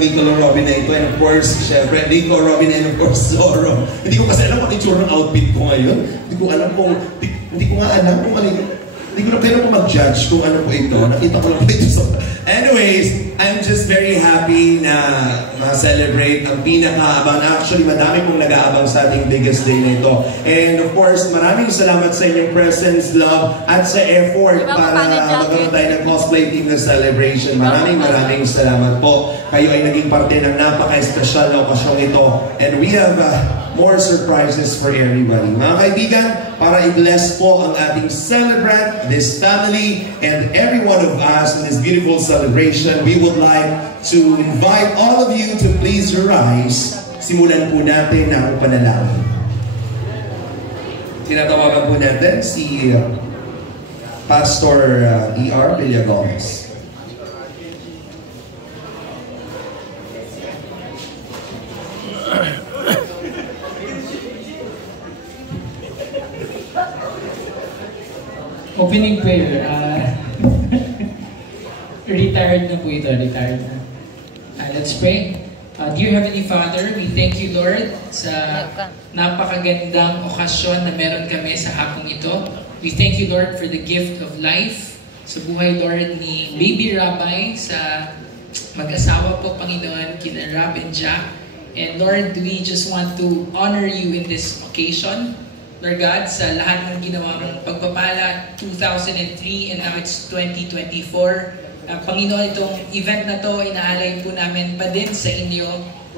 Nico Robin na ito, and of course, syempre, Nico Robin and of course, Zorro. Hindi ko kasi alam kung itsura ng outfit ko ngayon. Hindi ko alam kung, hindi ko nga alam kung ano yun. Hindi ko na kailan ko mag-judge kung ano po ito. Nakita ko lang po ito. So, anyways, I'm just very happy na ma-celebrate ang pinaka-abang. Actually, madami pong nag-aabang sa ating biggest day na ito. And of course, maraming salamat sa inyong presence, love, at sa effort para magkaroon tayo ng cosplay team na celebration. Maraming salamat po. Kayo ay naging parte ng napaka-espesyal na okasyong ito. And we have more surprises for everybody. Mga kaibigan, para i-bless po ang ating celebrant, this family, and every one of us in this beautiful celebration, we would like to invite all of you to please rise. Simulan po natin ang panalangin. Tinatawagan po natin si Pastor E.R. Villagomez. Opening prayer. Retired na po ito, retired na. Let's pray. Dear Heavenly Father, we thank you, Lord, sa napakagandang okasyon na meron kami sa hapong ito. We thank you, Lord, for the gift of life sa buhay, Lord, ni Baby Rabay, sa mag-asawa po, Panginoon, kina Rab and Jack. And Lord, we just want to honor you in this occasion. Lord God, sa lahat ng ginawa mong pagpapala, 2003 and now it's 2024. Panginoon, itong event na to, inaalay po namin pa din sa inyo.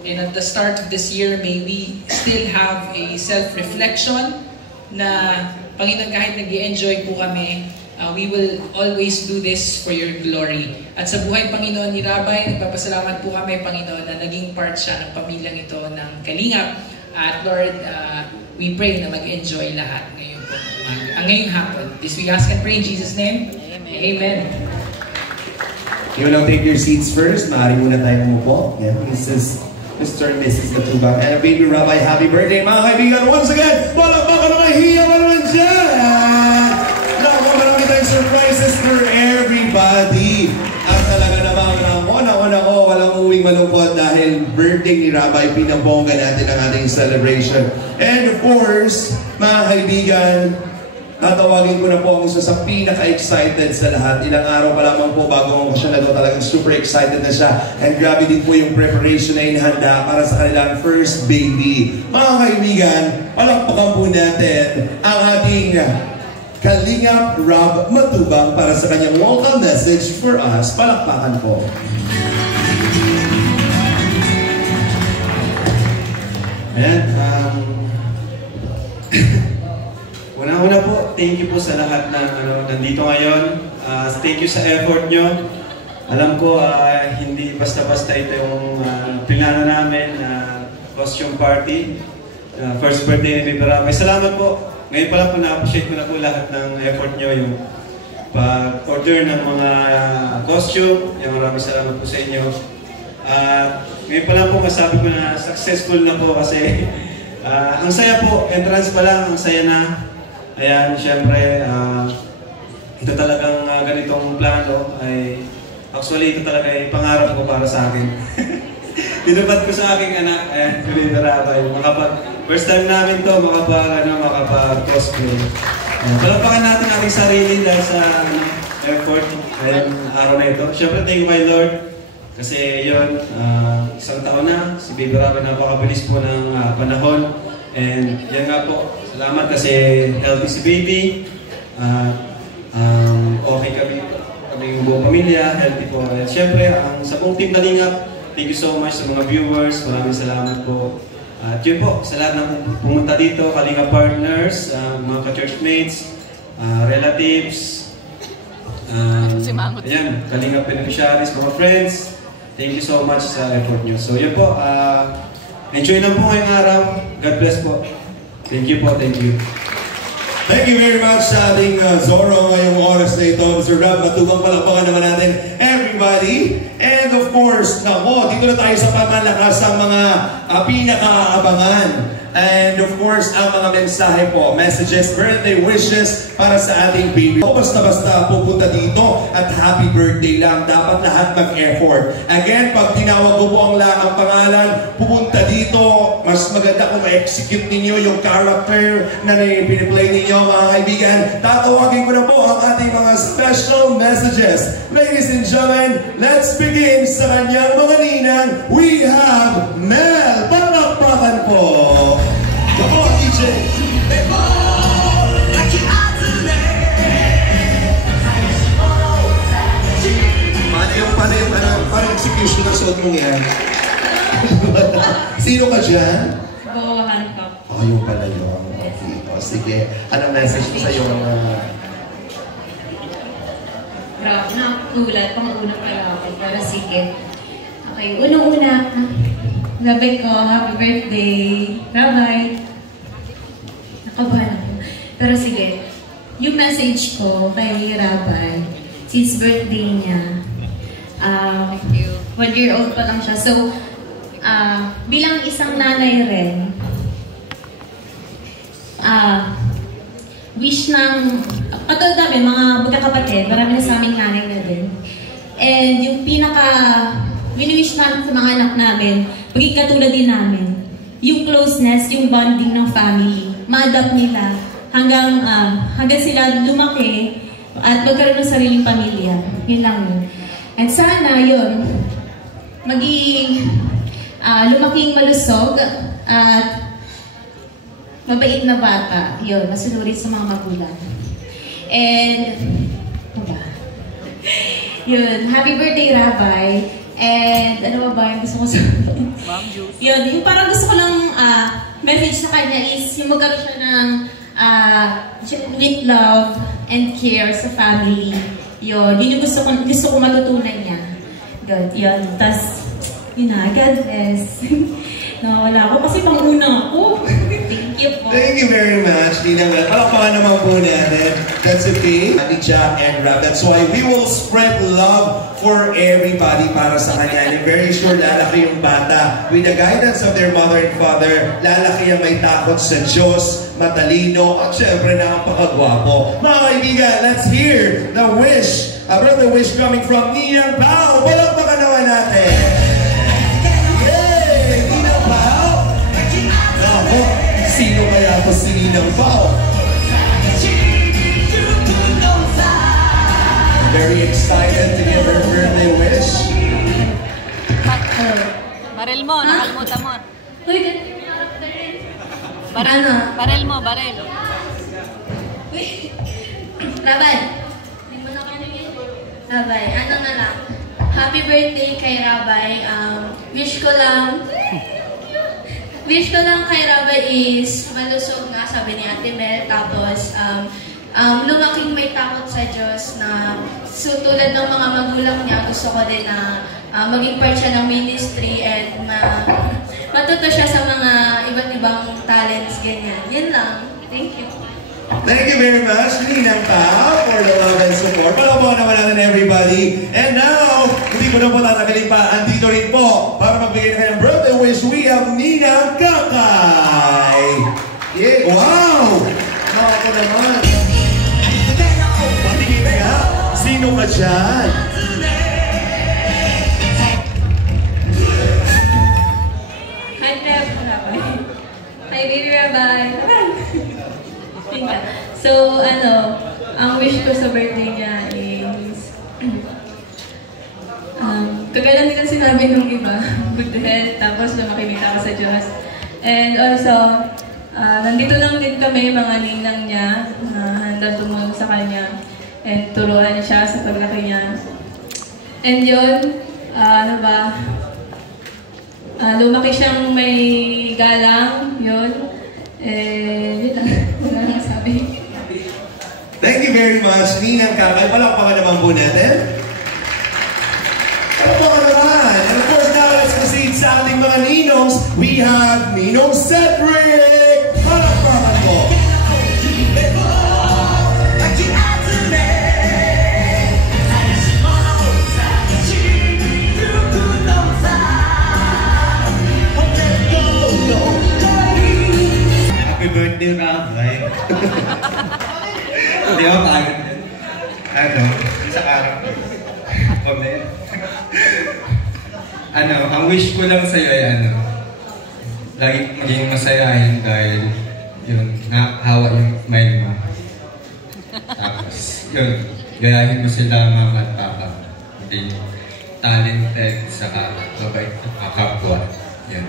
And at the start of this year, may we still have a self-reflection na, Panginoon, kahit nag-i-enjoy po kami, we will always do this for your glory. At sa buhay, Panginoon, ni Rabay, nagpapasalamat po kami, Panginoon, na naging part siya ng pamilyang ito ng Kalingap. At Lord, we pray na mag-enjoy lahat ngayong hapon. This we ask and pray in Jesus' name. Amen. Amen. You will now take your seats first. Maaari muna tayo umupo. Yeah, this is Mr. and Mrs. Gatubang. And Baby Rabay, happy birthday, mga kaibigan. Once again, palakpakan naman, hiya ka naman dyan! Naku, marami tayong surprises for everybody. At talaga naman, una ko, walang uwing malungkot dahil birthday ni Rabay, pinabongga natin ang ating celebration. And of course, mga kaibigan, tatawagin ko na po ang isa sa pinaka-excited sa lahat. Ilang araw pa lamang po bago ang okasyon na ito, talagang super excited na siya. And grabe din po yung preparation na inihanda para sa kanilang first baby. Mga kaibigan, palakpakan po natin ang ating Kalingap Rob Matubang para sa kanyang welcome message for us. Palakpakan po. Ayan, una-una po, thank you po sa lahat ng nandito ngayon. Thank you sa effort nyo. Alam ko, hindi basta-basta ito yung pinana namin na costume party. First birthday ni Baby Rabay. Salamat po. Ngayon pala po na-appreciate ko na po lahat ng effort nyo. Yung pag-order ng mga costume. Maraming salamat po sa inyo. Ngayon pa lang po masabi ko na successful na po kasi ang saya po, entrance pa lang, ang saya na. Ayan, syempre, ito talagang ganitong plano ay actually ito talaga ay pangarap ko para sa akin. Dinupad ko sa aking anak, ayan, Baby Rabay. First time namin to, makapag-cosplay. Palapakan natin aking sarili dahil sa effort ngayong araw na ito. Syempre, thank you my Lord. Kasi yun, isang taon na, si Baby Rabay napakabilis po ng panahon. And yan nga po, salamat kasi healthy si Baby. Okay kaming buong pamilya, healthy po. At syempre, sa buong team Kalingap, thank you so much sa mga viewers. Maraming salamat po. At yun po, sa lahat ng pumunta dito, Kalingap partners, mga ka-churchmates, relatives, ayan, Kalingap beneficiaries, mga friends. Thank you so much sa effort nyo. So yun po, enjoy lang po ngayong araw. God bless po. Thank you po, thank you. Thank you very much sa ating Zorro ngayong oras na ito. Mr. Rob Matubang, palakpakan naman natin everybody. And of course, nako, dito na tayo sa pamalakas ang mga pinaka-aabangan. And of course, ang mga mensahe po, messages, birthday wishes para sa ating baby. Basta-basta pupunta dito at happy birthday lang. Dapat lahat mag-effort. Again, pag tinawag ko po ang pangalan, pupunta dito. Mas maganda kung ma-execute ninyo yung character na piniplay ninyo, mga kaibigan. Tatawagin ko na po ang ating mga special messages. Ladies and gentlemen, let's begin sa kanyang mga ninang. We have Mel. Palakpakan po. Come on, DJ. Paano execution ng suot mong yan? Sino ka dyan? Bawahan ka. Oh, yung pala yun. Okay. O, sige. Anong message mo sa'yo? Grabe na, tulad. Pang-una pala ako. Pero sige. Okay, unang-una. Gabi ko, happy birthday. Bye-bye. Nakabahan ako. Pero sige, yung message ko kay Rabay, since birthday niya, 1 year old pa lang siya. So, bilang isang nanay rin, wish ng, katulad namin, mga magkakapatid, marami na sa aming nanay na din. And yung wini-wish namin sa mga anak namin, maging katulad din namin. Yung closeness, yung bonding ng family, ma-adapt nila hanggang sila lumaki at magkaroon ng sariling pamilya. Yun lang yun. And sana yun, maging lumaking malusog at mabait na bata. Yun, masunurin sa mga magulang. And, ano ba? Yun, happy birthday, Rabay. And ano ba yung gusto ko sabihin? Yun, yung parang gusto ko lang message sa kanya is yung magkaroon siya ng with love and care sa family. Yun yung gusto ko matutunan niya. God, yun. Tas, yun na, God bless. Nawala ako kasi pang-una ako. Thank you po. Thank you very much, Ninang. Palakpakan naman po natin. That's okay. Ani Jack and Rab. That's why we will spread love for everybody para sa kanya. And I'm very sure lalaki yung bata. With the guidance of their mother and father, lalaki ang may takot sa Diyos, matalino, at syempre napakagwapo. Mga kaibigan, let's hear the wish. A birthday wish coming from Ninang Pao. Palakpakan naman natin. Sino kaya po si Ninang Pao? Very excited to give her birthday wish. Barel mo, nakalimutan mo. Uy, Barel mo, barel. Rabay. Rabay, ano na lang. Happy birthday kay Rabay. Wish ko lang kay Rabay is malusog nga, sabi ni Ate Mel. Tapos, lumaking may takot sa Diyos na tulad ng mga magulang niya, gusto ko din na maging part siya ng ministry and matuto siya sa mga iba't ibang talents, ganyan. Yan lang. Thank you. Thank you very much, Ninang Pao, for the love and support. Palakpakan naman natin everybody. And now, hindi ko na po tatagalin pa. Andito rin po, para magbigay na kayong birthday wish, we have Ninang Kakay. Yeah, wow! Ako naman. Patingin na nga, sino ka dyan? Hi, Rabay. Hi, baby Rabay. So, ang wish ko sa birthday niya is kagaya din ang sinabi ng iba, good health, tapos lumakimita ka sa Diyos. And also, nandito lang din kami, mga ninang niya, na handa tumulong sa kanya and turuan siya sa paglaki niya. And yun, lumaki siyang may galang, yun. Yun lang. Wala lang sabi. Thank you very much, Ninang Kakay. Palakpakan naman po natin. Palakpakan naman. And of course, now let's proceed sa ating mga ninongs. We have Ninong Cedric. Palakpakan po. Di ba pagod yun? Ano? Isang araw. Kami. Ano, ang wish ko lang sa'yo ay ano, lagi maging masayahin dahil yun, nakahawa yung mind mo. Tapos, yun, gayahin mo sila mama at papa. Hindi talented sa mabait na kapwa. Yun.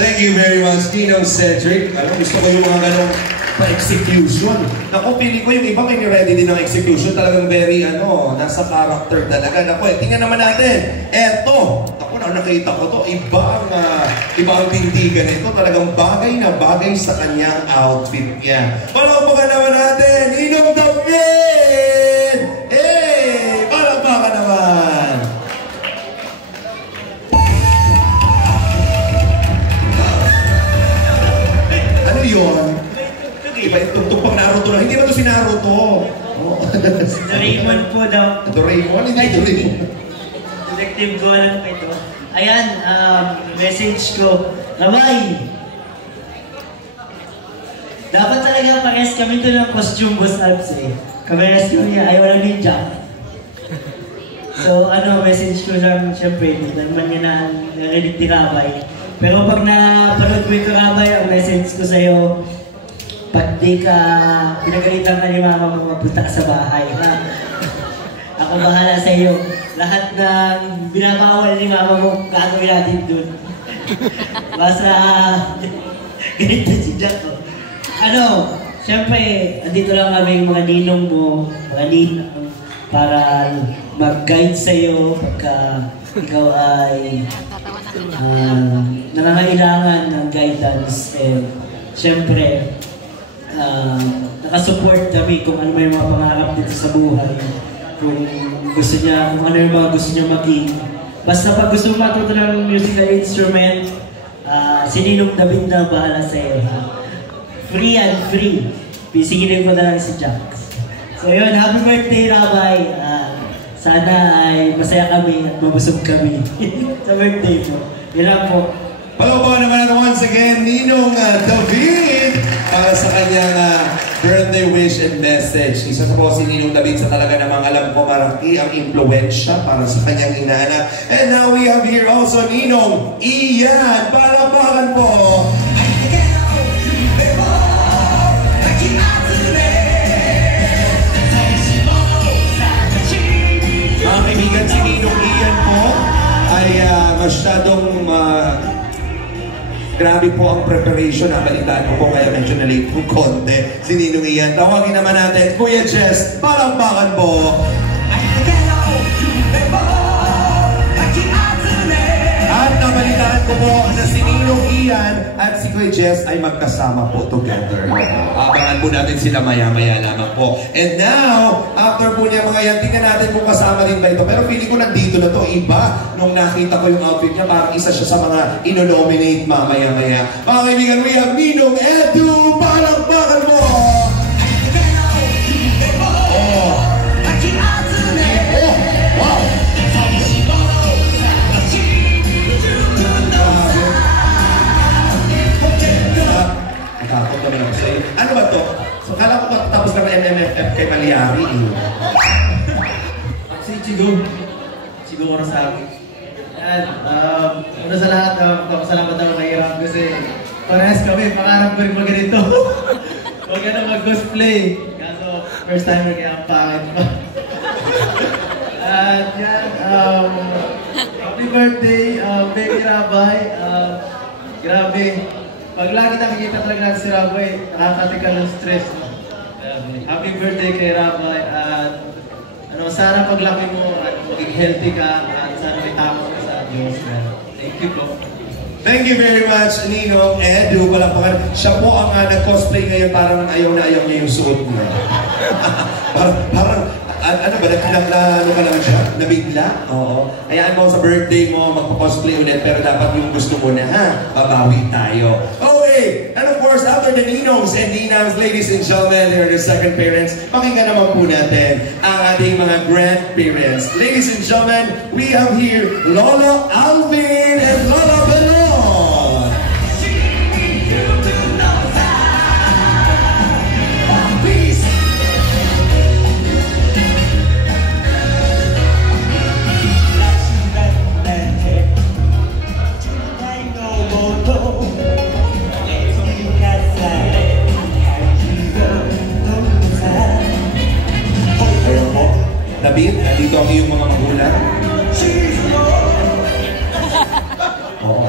Thank you very much, Ninong Cedric. Alam, gusto ko yung mga ganong pa-execution. Naku, pili ko yung iba may ready din ng execution. Talagang very, nasa character talaga. Naku, tingnan naman natin. Eto, ako na nakita ko to. Iba ang tindigan nito. Talagang bagay na bagay sa kanyang outfit niya. Palakpakan naman natin, Ninong David! Hey! Palakpakan naman! Ano yun? Iba yung tugtog pang Naruto lang. Hindi ba ito si Naruto? Oh. Doraemon po daw. Doraemon? Hindi Doraemon. Detective ko lang po ito. Ayan, message ko. Kamay! Dapat talaga parehas kami ito ng costume boss Alps eh. Kameras ko niya, ayaw lang ninja. So message ko lang, syempre, hindi naman niya na narinig ni Rabay. Pero pag napanood mo yung Rabay, ang message ko sa'yo, pag di ka pinagalitan ka ni mama mo, mapunta ka sa bahay, ha? Ako bahala sa iyo. Lahat ng binabawal ni mama mo, gagawin natin dun. Basta, ganito si Jack. Siyempre, andito lang kami mga ninong mo, mga ninong, para mag-guide sa iyo pagka ikaw ay nangangailangan ng guidance. Siyempre, nakasupport kami kung ano may mga pangarap dito sa buhay. Kung ano yung mga gusto niya maging. Basta pag gusto mo matuto ng musical instrument, si Ninong David na bahala sa iyo. Free and free. Pisigilin ko na lang si Jack. So yun, happy birthday, Rabay. Sana ay masaya kami at mabusog kami sa birthday mo. Yun lang po. Palakpakan naman natin once again, Ninong David para sa kanyang birthday wish and message. Isa sa po si Ninong David sa talaga namang alam ko maraki ang impluensya para sa kanyang inaanak. And now we have here also Ninong Ian. Palakpakan po! Mga kaibigan, si Ninong Ian po ay masyadong grabe po ang preparation. Nabalitaan ko po kaya medyo na-late po konti. Si Ninong Ian. Tawagin naman natin, Kuya Jess, palakpakan po. At nabalitaan ko po na si Ninong Ian at si Kuya Jess ay magkasama po together. Abangan po natin sila maya-maya lamang po. And now, after po niya mga yan, tingnan natin kung kasama din ba ito. Pero feeling ko nandito na to. Iba, nung nakita ko yung outfit niya, parang isa siya sa mga ino-nominate mamaya-maya. Mga kaibigan, we have Ninong Edu! Palakpakan mo! Wow! Takot naman ako sa'yo. Ano ba to? So, kala ko tapos lang ng MMFF kay Maliari eh. Si Chigo Orosabi. Yan, una sa lahat, papasalamat ako kay Ram kasi parehas kami, pangarap ko rin mag-ganito. Huwag ka na mag-cosplay. Kaso, first timer kaya ang pangit pa. At yan, happy birthday, baby Rabay. Grabe. Pag lagi nakikita talaga natin si Rabay, nakakatikal ng stress. Happy birthday kay Rabay at sana paglaki mo at maging healthy ka at sana may tama ka sa Diyos. Thank you po. Thank you very much, Ninong Edu. Palakpakan. Siya po ang nag-cosplay ngayon, parang ayaw na ayaw niya yung suot niya. parang ano ba, ano ka lang siya? Nabigla? Oo. Hayaan mo sa birthday mo, magpa-cosplay ulit, pero dapat yung gusto mo na, ha? Babawi tayo. Okay! And of course, after the Ninongs and Ninangs, ladies and gentlemen, they are the second parents. Pakinggan naman po natin ang ating mga grandparents. Ladies and gentlemen, we have here Lolo Alvin and Lola Belon. Peace!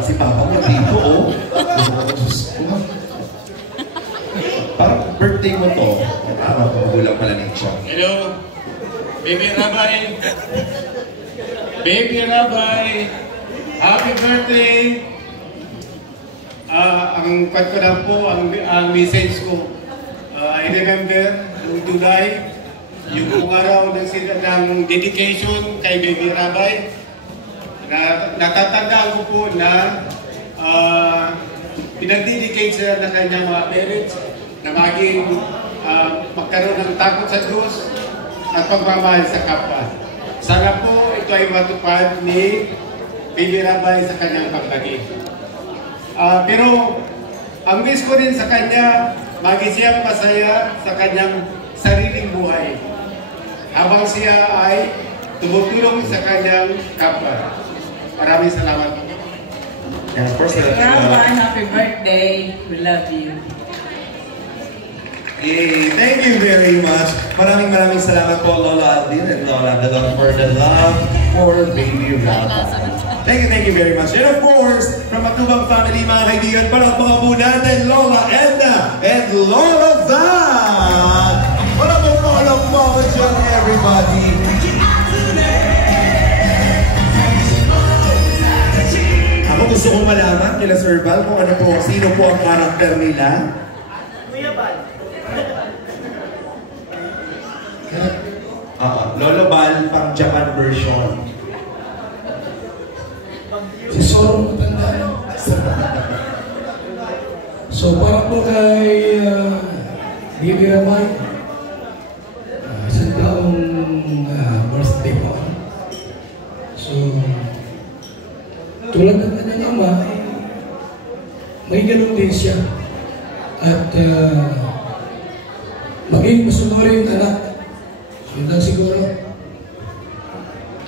si Papa mo dito, oh. Diyos ko. Parang birthday mo to. Parang magulang pala ni Chong. Hello, Baby Rabay. Baby Rabay, happy birthday. Ang kwat ko lang po, ang message ko. I remember noong July, yung araw ng dedication kay Baby Rabay. Natatandaan ko po na pinag-dedicate siya na kanyang mga parents na maging magkaroon ng takot sa Diyos at pagmamahal sa kapwa. Sana po ito ay matupad ni Baby Rabay sa kanyang paglagi. Pero ang wish ko rin sa kanya, maging siyang masaya sa kanyang sariling buhay habang siya ay tumutulong sa kanyang kapwa. Maraming salamat. And first, happy birthday. We love you. Yay! Thank you very much. Maraming salamat po, Lola Aldin and Lola Dalon for the love for Baby Rabay. Thank you very much. And of course, from Matubang family, mga kaibigan, palakpakan po natin Lola Edna and Lola Van. Palakpakan po dyan, everybody. Ako gusto kong malaman kila Sir Val kung ano po, sino po ang karakter nila. Kuya Val. Lolo Val, pang Japan version. Si Soro matanda. So para po kay Baby Rabay, isang taong birthday po. So tulad ng kanyang ama, may ganun din siya. At maging masunori yung anak. Yun lang siguro.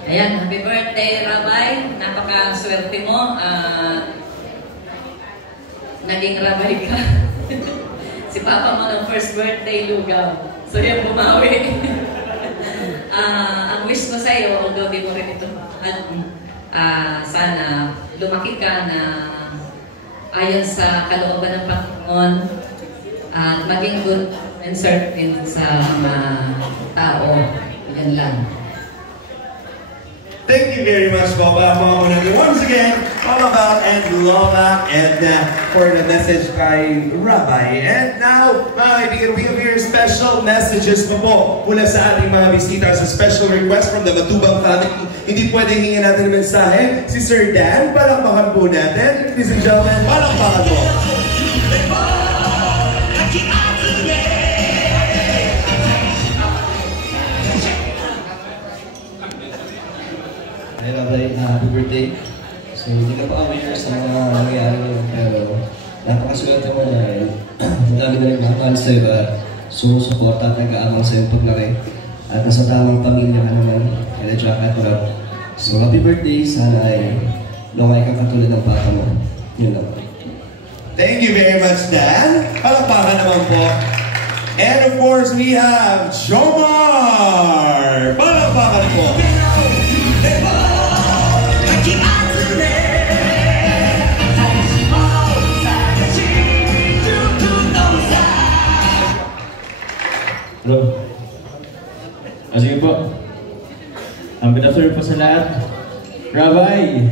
Ayan, happy birthday, Rabay. Napaka-swerte mo. Naging Rabay ka. Si Papa mo ng first birthday, lugaw. So yan, bumawi. Ang wish ko sa'yo, although di mo rin ito, sana lumaki ka na ayon sa kalooban ng Panginoon at maging good and certain sa mga tao. Yan lang. Thank you very much, Papa. Once again, all about and Lola Edna for the message kay Rabay. And now, mga kaibigan, we have here special messages po mula sa ating mga bisita. As a special request from the Matubang family. Hindi pwedeng hingin natin ng mensahe. Si Sir Dan, palakpakan po natin. Ladies and gentlemen, palakpakan po. Hi Rabay, happy birthday. So hindi ka pa aware sa mga nangyayari ngayon, pero napakaswerte mo na marami na rin mahal sa'yo at sumusuporta at nag-aamang sa'yo paglaki. At nasa tamang pamilya ka naman, kaya Jack at Rob. So happy birthday, sana ay lumaki kang katulad ng papa mo. Yun lang. Thank you very much, Dan. Palakpakan naman po. And of course, we have Jomar. Palakpakan po. Hello. Sige po. Ang good afternoon po sa lahat. Rabay!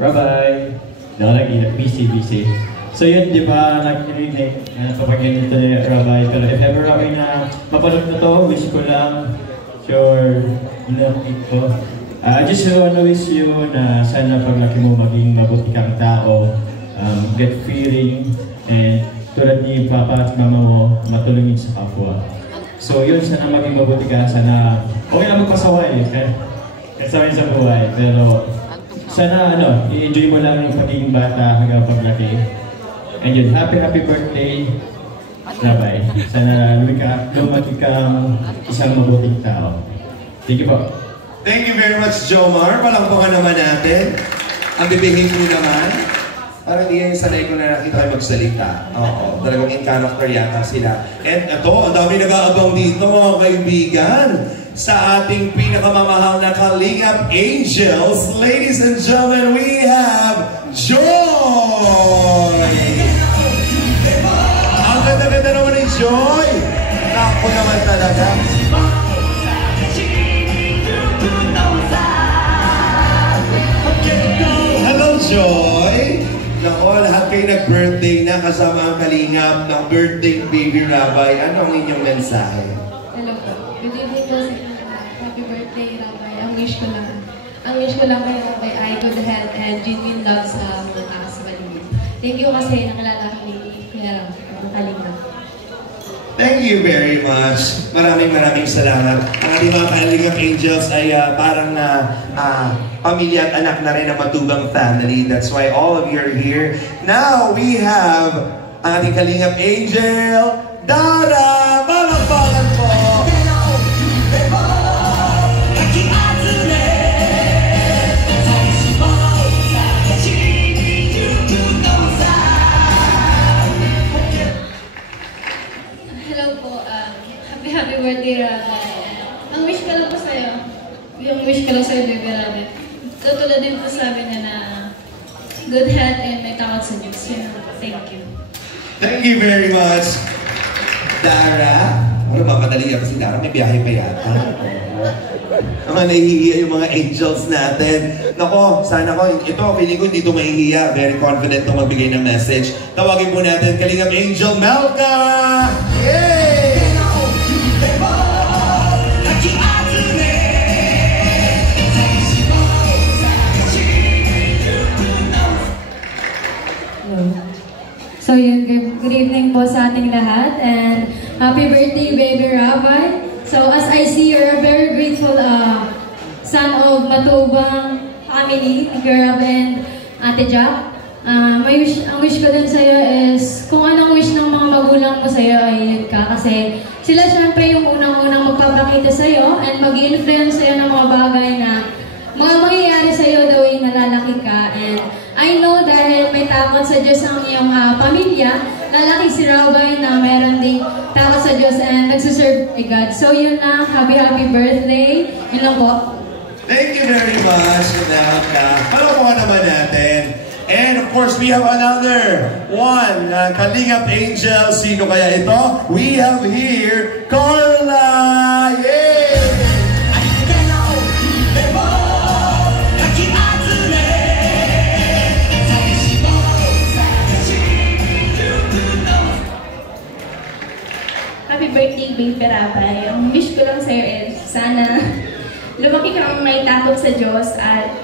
Rabay! Nakalagi, busy. So yun, di ba, nag-rinig kapag ganito ni Rabay. Pero if ever Rabay na mapanood na to, wish ko lang, sure, inakit ko. I just want to wish you na sana paglaki mo maging mabuti kang tao, get feeling, and tulad ni Papa at Mama mo, matulungin sa kapwa. So yun, sana maging mabuti ka, sana okay lang magpasaway, kasama sa buhay. Pero sana i-enjoy mo lang yung pagiging bata hanggang paglaki. And yun, happy birthday, Rabay. Sana lumaki kang isang mabuting tao. Thank you po. Thank you very much, Jomar. Palakpakan naman natin. Ang bibigin ko naman. Parang hindi yung sanay ko na nakita kayo magsalita. Oo, talagang in character yata sila. And ito, ang dami nag-aabang dito, mga kaibigan. Sa ating pinakamamahal na Kalingap Angels, ladies and gentlemen, we have Joy! Naku naman talaga. Hello, Joy! Naku, lahat kayo nag-birthday na kasama ang kalingap ng birthday baby Rabay. Ano ang inyong mensahe? Hello po. Good evening po sa inyo. Happy birthday, Rabay. Ang wish ko lang kay Rabay ay good health and genuine love sa mga tao sa paligid. Thank you kasi nakalala kami Kuya Rabay, ang kalingap. Thank you very much. Maraming salamat. Ang ating mga Kalingap Angels ay parang pamilya at anak na rin ng Matubang family. That's why all of you are here. Now, we have ang ating Kalingap Angel, Dara! Malakpakan po! Happy birthday, Rabay. Ang wish ko lang po sa'yo, baby Rabay. Tutulad din po sabi niya na good health and may takot sa Diyos. Thank you. Thank you very much, Dara. Ano ba, madali ako si Dara? May biyahe pa yata. Mga nahihiya yung mga angels natin. Nako, sana ko, ito, feeling ko dito mahihiya. Very confident na magbigay ng message. Tawagin po natin, Kalingap Angel Melka! Yay! So yun, good evening po sa ating lahat and happy birthday, baby Rabay. So as I see, you're a very grateful son of Matubang family, Girl and Ate Jack. Ang wish ko din sa'yo is kung anong wish ng mga magulang mo sa'yo ay yun ka. Kasi sila syempre yung unang-unang magpapakita sa'yo and mag-influence sa'yo ng mga bagay na mga mangyayari sa'yo the way nalalaki ka. And I know dahil may takot sa Diyos ang iyong pamilya, lalaki si Rabay na meron ding takot sa Diyos and nagsuserve kay God. So yun na, happy birthday. Yun lang po. Thank you very much, Melka. Palakuhan naman natin. And of course, we have another one, Kalingap Angel. Sino kaya ito? We have here, Carla! Yay! Happy birthday, baby Rabay. Ang wish ko lang sa'yo is sana lumaki kang may takot sa Diyos at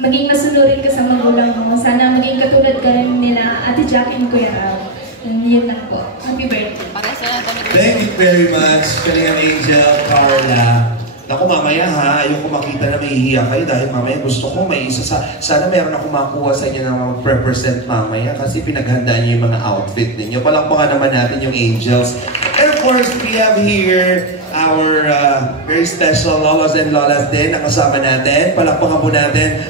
maging masunurin ka sa magulang mo. Sana maging katulad ka rin nila Ate Jack and Kuya Rab. Yun lang po. Happy birthday. Thank you very much, Kalingap Angel, Carla. Naku, mamaya ha, ayoko makita na mahihiya kayo dahil mamaya gusto ko may isa sana meron ako makuha sa inyo na mag-represent mamaya kasi pinaghandaan niyo yung mga outfit ninyo. Palakpakan naman natin yung angels. And of course, we have here our very special lolas and lolas din na kasama natin. Palakpakan po natin,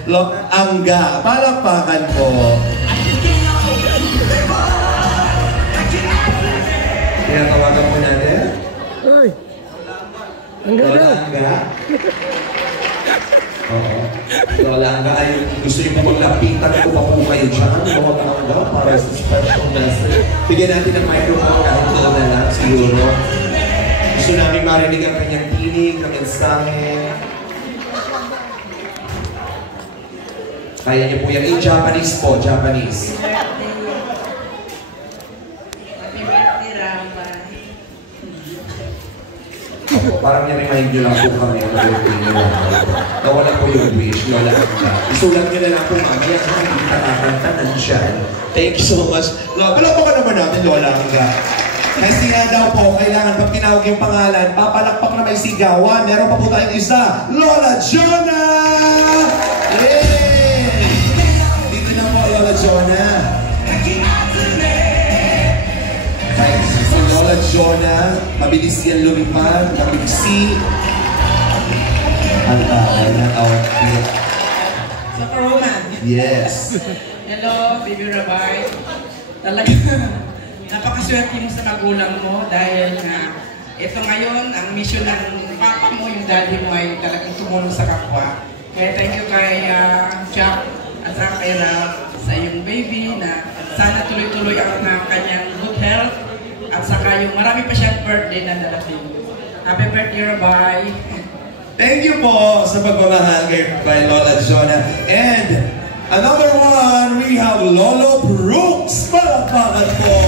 Angga. Palakpakan po. Tinatawagan po natin. Lola Angga. Oo. Lola Angga, ay gusto niyo po maglapitan ko pa po kayo dyan. Lola Angga, para sa special message. Bigyan natin ng microphone kahit ito na lang, siguro. Gusto namin marinig ang kanyang tinig, ang mensahe. Kaya niyo po yan. In Japanese po, Japanese. Parang niremind nyo lang po kami na birthday nyo. Nawala po yung wish, Lola Angga. Isulat nyo na lang po mamaya kung hindi kakakanta nandiyan. Thank you so much. Palakpakan naman natin, Lola Angga. Kasi nga daw po, kailangan pag tinawag yung pangalan, papalakpak na may sigawan. Meron pa po tayong isa, Lola Jonah! Yay! Dito na po, Lola Jonah. Si Lola Jonah, mabilis yan lumipad, mabilisi. Ang tahay ng outfit. Sa Roman. Yes. Hello, baby Rabay. Talaga, napakaswerte mo sa magulang mo dahil ito ngayon, ang mission ng papa mo, yung daddy mo ay talagang tumulong sa kapwa. Kaya thank you kay Jack at saka kay Rab sa iyong baby na sana tuloy-tuloy ang kanyang good health At saka yung marami pa siyang birthday na darating. Happy birthday, Rabay! Thank you po sa pagmamahal kay Lola Jonah. And another one, we have Lolo Brooks. Palakpakan po.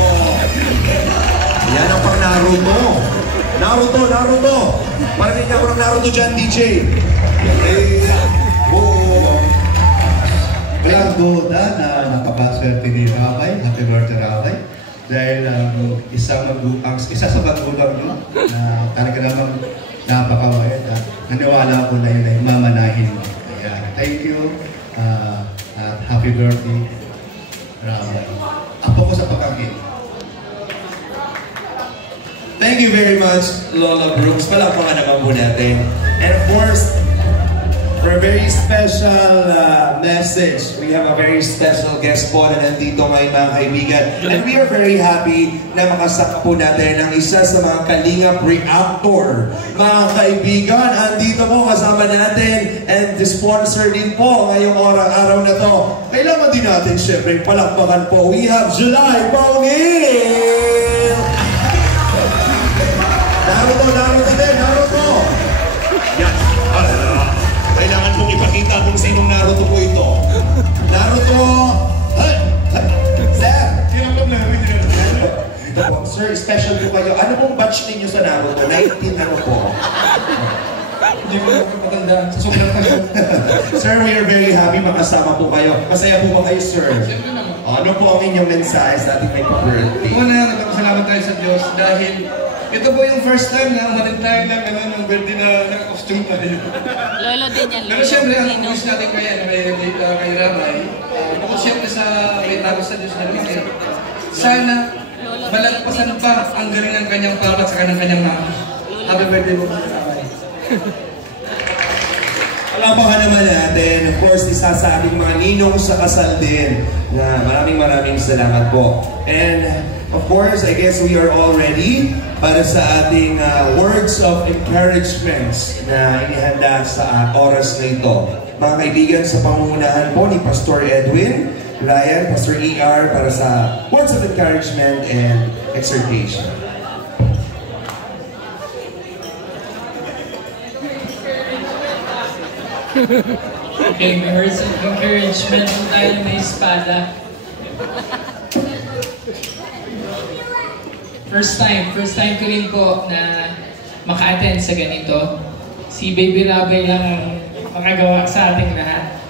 Yan ang pang Naruto. Naruto. Marinig ako ng Naruto dyan, DJ. Walang duda na nakapaswerte ni Rabay. Happy birthday, Rabay. Dahil isa sa magulang nyo na talaga namang napakawait. Naniwala ko na yun ay mamanahin mo. Ayan. Thank you. At happy birthday, Rabay. Apo ko sa pagkakit. Thank you very much, Lola Brooks. Palakpakan naman po natin. And of course, for a very special message, we have a very special guest po na nandito ngayon, mga kaibigan. And we are very happy na makasama po natin ang isa sa mga Kalingap reactor. Mga kaibigan, andito po kasama natin and the sponsor din po ngayong araw na to. Kailangan din natin syempre palakpakan po. We have July Paunil! Naruto! Yan. Kailangan kong ipakita kung sinong Naruto po ito. Naruto! Sir! Ito po, sir, special po kayo. Ano pong batch ninyo sa Naruto? 19 ano po? Hindi ko maganda. Sa sobrang tayo. Sir, we are very happy makasama po kayo. Masaya po ba kayo, sir? Ano po ang inyong mensahe sa ating may pa-birthday? Una, nagpapasalamat tayo sa Diyos dahil ito po yung first time na umatin tayo ng birthday na naka-costume tayo. Lolo din yan. Pero siyempre, ang wish natin kay Rabay, bukod siyempre sa may tago sa Diyos na lumaki, sana malagpasan pa ang galing ng kanyang papa at saka ng kanyang mama. Happy birthday po kay Rabay. Palapakan naman natin, of course, isa sa ating mga ninong sa kasal din na maraming salamat po. And of course, I guess we are all ready para sa ating words of encouragement na inihanda sa oras na ito. Mga kaibigan, sa pangungunahan po ni Pastor Edwin, Ryan, Pastor ER para sa words of encouragement and exhortation. Okay, may words of encouragement po tayo may espada. First time ko rin po na maka-attend sa ganito. Si Baby Rabay lang ang makagawa sa ating lahat.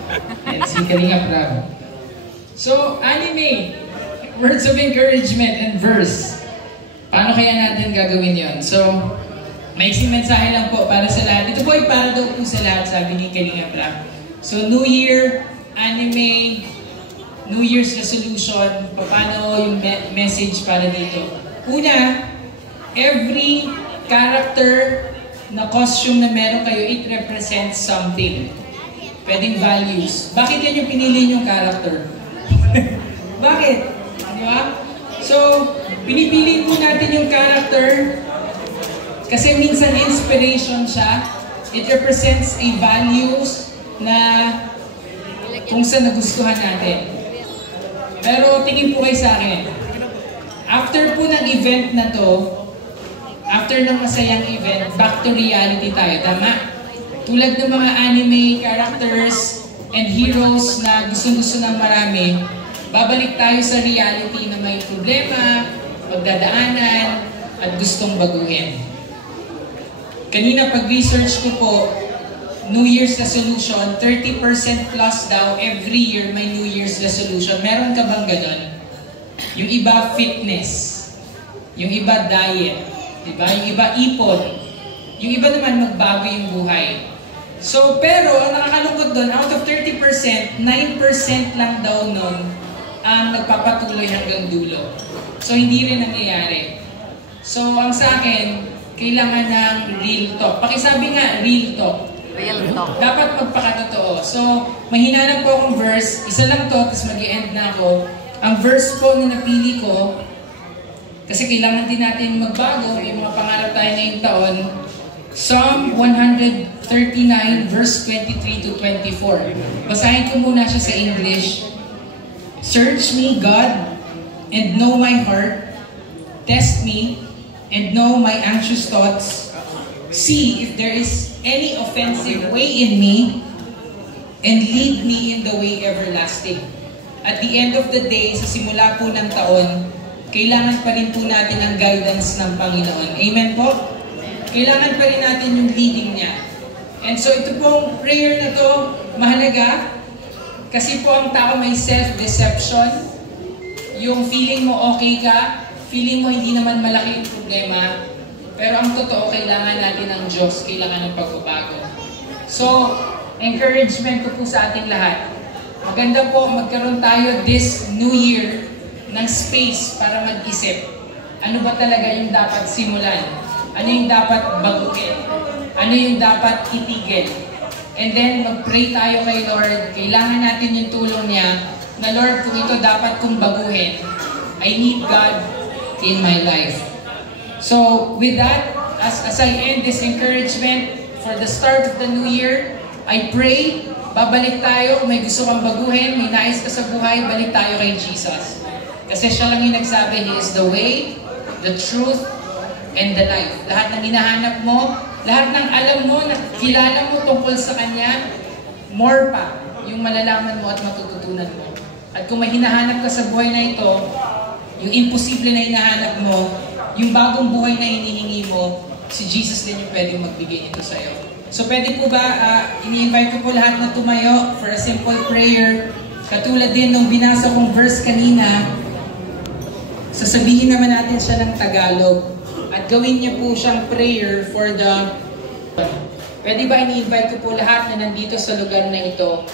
And si Kalingap Rab. So, anime, words of encouragement and verse. Paano kaya natin gagawin yon? So, maiksing mensahe lang po para sa lahat. Ito po ay para daw po sa lahat, sabi ni Kalingap Rab. So, New Year, anime, New Year's resolution, paano yung message para dito? Una, every character na costume na meron kayo, it represents something. Pwedeng values. Bakit yan yung pinili nyong character? Bakit? Diba? So, pinipili po natin yung character kasi minsan inspiration siya. It represents a values na kung saan nagustuhan natin. Pero tingin po kayo sa akin, after po ng event na to, after ng masayang event, back to reality tayo, tama? Tulad ng mga anime characters and heroes na gusto-gusto ng marami, babalik tayo sa reality na may problema, pagdadaanan, at gustong baguhin. Kanina pag-research ko po, New Year's resolution, 30% plus daw every year may New Year's resolution. Meron ka bang ganon? Yung iba fitness, yung iba diet, diba? Yung iba ipon, yung iba naman magbago yung buhay. So, pero ang nakakalungkot doon, out of 30%, 9% lang daw nun ang nagpapatuloy hanggang dulo. So, hindi rin nangyayari. So, ang sa akin, kailangan ng real talk. Pakisabi nga, real talk. Real talk. Dapat magpakatotoo. So, mahina na po akong verse. Isa lang to, tapos mag-i-end na ako. Ang verse po na napili ko, kasi kailangan din natin magbago, may mga pangarap tayo ngayong taon. Psalm 139 verse 23 to 24. Basahin ko muna siya sa English. Search me, God, and know my heart. test me and know my anxious thoughts. See if there is any offensive way in me and lead me in the way everlasting. At the end of the day, sa simula po ng taon, kailangan pa rin po natin ang guidance ng Panginoon. Amen po? Kailangan pa rin natin yung leading niya. And so ito pong prayer na to, mahalaga. Kasi po ang tao may self-deception. Yung feeling mo okay ka, feeling mo hindi naman malaki yung problema. Pero ang totoo, kailangan natin ng Diyos, kailangan ng pagbabago. So, encouragement ko po sa ating lahat. Maganda po magkaroon tayo this new year ng space para mag-isip. Ano ba talaga yung dapat simulan? Ano yung dapat baguhin? Ano yung dapat itigil? And then, mag-pray tayo kay Lord. Kailangan natin yung tulong niya na, Lord, kung ito dapat kong baguhin, I need God in my life. So, with that, as I end this encouragement for the start of the new year, I pray, babalik tayo, may gusto kang baguhin, may nais ka sa buhay, balik tayo kay Jesus. Kasi siya lang yung nagsabi, He is the way, the truth, and the life. Lahat ng hinahanap mo, lahat ng alam mo, na kilala mo tungkol sa Kanya, more pa yung malalaman mo at matututunan mo. At kung may hinahanap ka sa buhay na ito, yung imposible na hinahanap mo, yung bagong buhay na hinihingi mo, si Jesus din yung pwedeng magbigay nito sa'yo. So pwede po ba, ini-invite ko po lahat na tumayo for a simple prayer. Katulad din nung binasa kong verse kanina, sasabihin naman natin siya ng Tagalog. At gawin niyo po siyang prayer for the... Pwede ba ini-invite ko po lahat na nandito sa lugar na ito?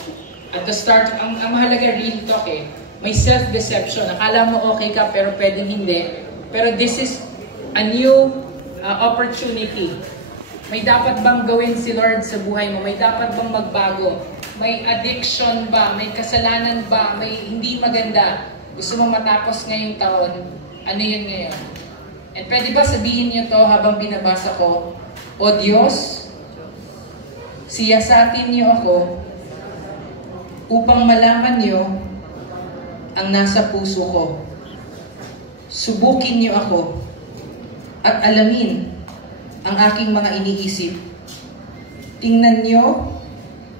At the start, ang mahalaga real talk eh. May self-deception. Akala mo okay ka pero pwedeng hindi. Pero this is a new opportunity. May dapat bang gawin si Lord sa buhay mo? May dapat bang magbago? May addiction ba? May kasalanan ba? May hindi maganda? Gusto mong matapos ngayong taon? Ano yun ngayon? And pwede ba sabihin niyo to habang binabasa ko? O Diyos, siyasatin niyo ako upang malaman niyo ang nasa puso ko. Subukin niyo ako at alamin ang aking mga iniisip. Tingnan niyo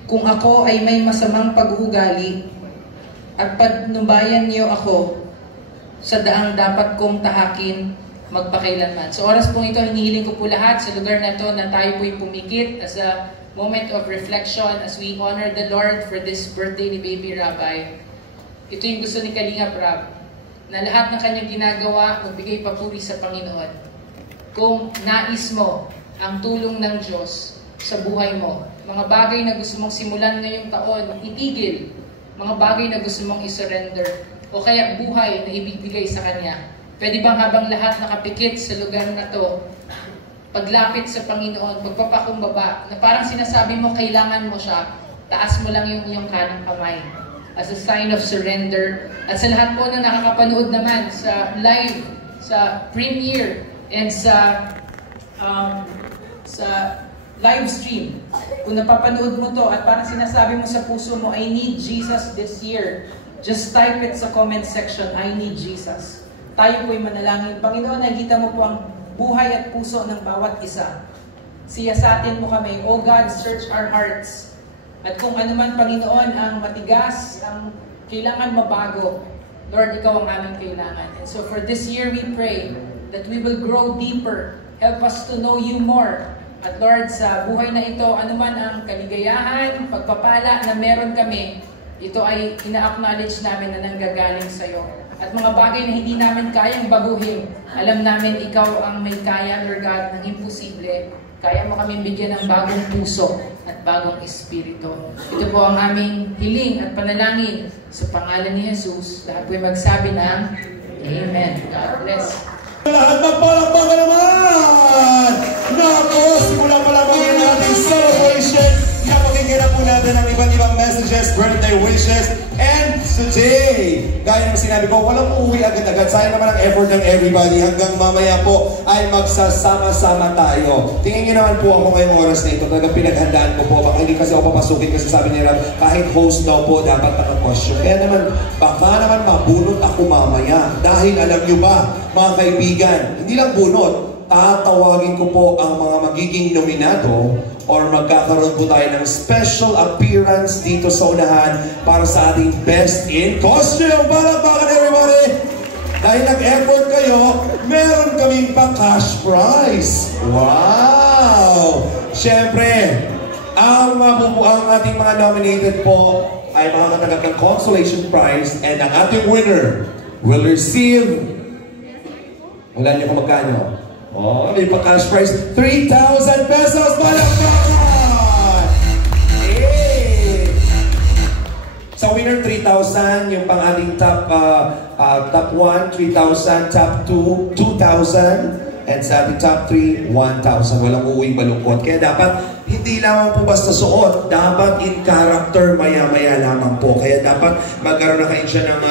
kung ako ay may masamang pag-uugali at patnubayan niyo ako sa daang dapat kong tahakin magpakailanman. So oras pong ito, hinihiling ko po lahat sa lugar na to na tayo po'y pumikit as a moment of reflection as we honor the Lord for this birthday ni Baby Rabbi. Ito yung gusto ni Kalingap Rab, na lahat ng kanyang ginagawa, magbigay papuri sa Panginoon. Kung nais mo ang tulong ng Diyos sa buhay mo, mga bagay na gusto mong simulan ngayong taon, itigil. Mga bagay na gusto mong isurrender. O kaya buhay na ibibigay sa Kanya. Pwede bang habang lahat nakapikit sa lugar na to, paglapit sa Panginoon, pagpapakumbaba, na parang sinasabi mo, kailangan mo siya, taas mo lang yung iyong kanang kamay as a sign of surrender. At sa lahat po na nakakapanood naman sa live, sa premiere, and sa live stream, kung napapanood mo to at parang sinasabi mo sa puso mo, I need Jesus this year, just type it sa comment section, I need Jesus. Tayo po'y manalangin. Panginoon, nakita mo po ang buhay at puso ng bawat isa. Siyasatin mo kami, O God, search our hearts. At kung ano man, Panginoon, ang matigas, ang kailangan mabago, Lord, Ikaw ang aming kailangan. And so for this year, we pray that we will grow deeper. Help us to know You more. At Lord, sa buhay na ito, anuman ang kaligayahan, pagpapala na meron kami, ito ay ina-acknowledge namin na nanggagaling sa iyo. At mga bagay na hindi namin kayang baguhin, alam namin Ikaw ang may kaya, Lord God, ng imposible. Kaya mo kami bigyan ng bagong puso at bagong espiritu. Ito po ang aming hiling at panalangin sa pangalan ni Jesus. Lahat po'y magsabi ng Amen. God bless. Lahat magpalakpakan naman! Nako, simula pa lamang yung ating celebration. Napakinggan po natin ang iba't ibang messages, birthday wishes, and today. Gaya ng sinabi ko, walang uuwi agad-agad. Sayang naman ang effort ng everybody. Hanggang mamaya po ay magsasama-sama tayo. Tingnan niyo naman po ako ngayong oras na ito. Talagang pinaghandaan ko po. Baka hindi kasi ako papasukin kasi sabi nila, kahit host daw po, dapat naka-costume. Kaya naman, baka naman mabunot ako mamaya. Dahil alam niyo ba, mga kaibigan, hindi lang bunot, tatawagin ko po ang mga magiging nominado or magkakaroon po tayo ng special appearance dito sa unahan para sa ating Best in Costume. Palakpakan everybody! Dahil nag-effort kayo, meron kaming pa-cash prize. Wow! Siyempre, ang ating mga nominated po ay makakatanggap ng consolation prize and ang ating winner will receive, wala niyo kung magkano? Oh, may pa-cash prize, 3,000 pesos! Palakpakan! Hey! Sa winner, 3,000. Yung pang ating top 1, 3,000. Top 2, 2,000. And sa ating top 3, 1,000. Walang uuwing malungkot. Kaya dapat, hindi lamang po basta suot. Dapat in character, maya-maya lamang po. Kaya dapat magkaroon na kayo siya ng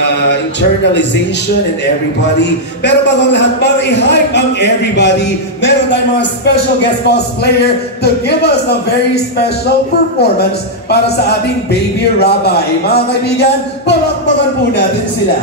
internalization and everybody. Pero bago lahat, para i-hype ang everybody, meron tayong mga special guest cosplayer to give us a very special performance para sa ating Baby Rabay. Mga kaibigan, palakpakan po natin sila.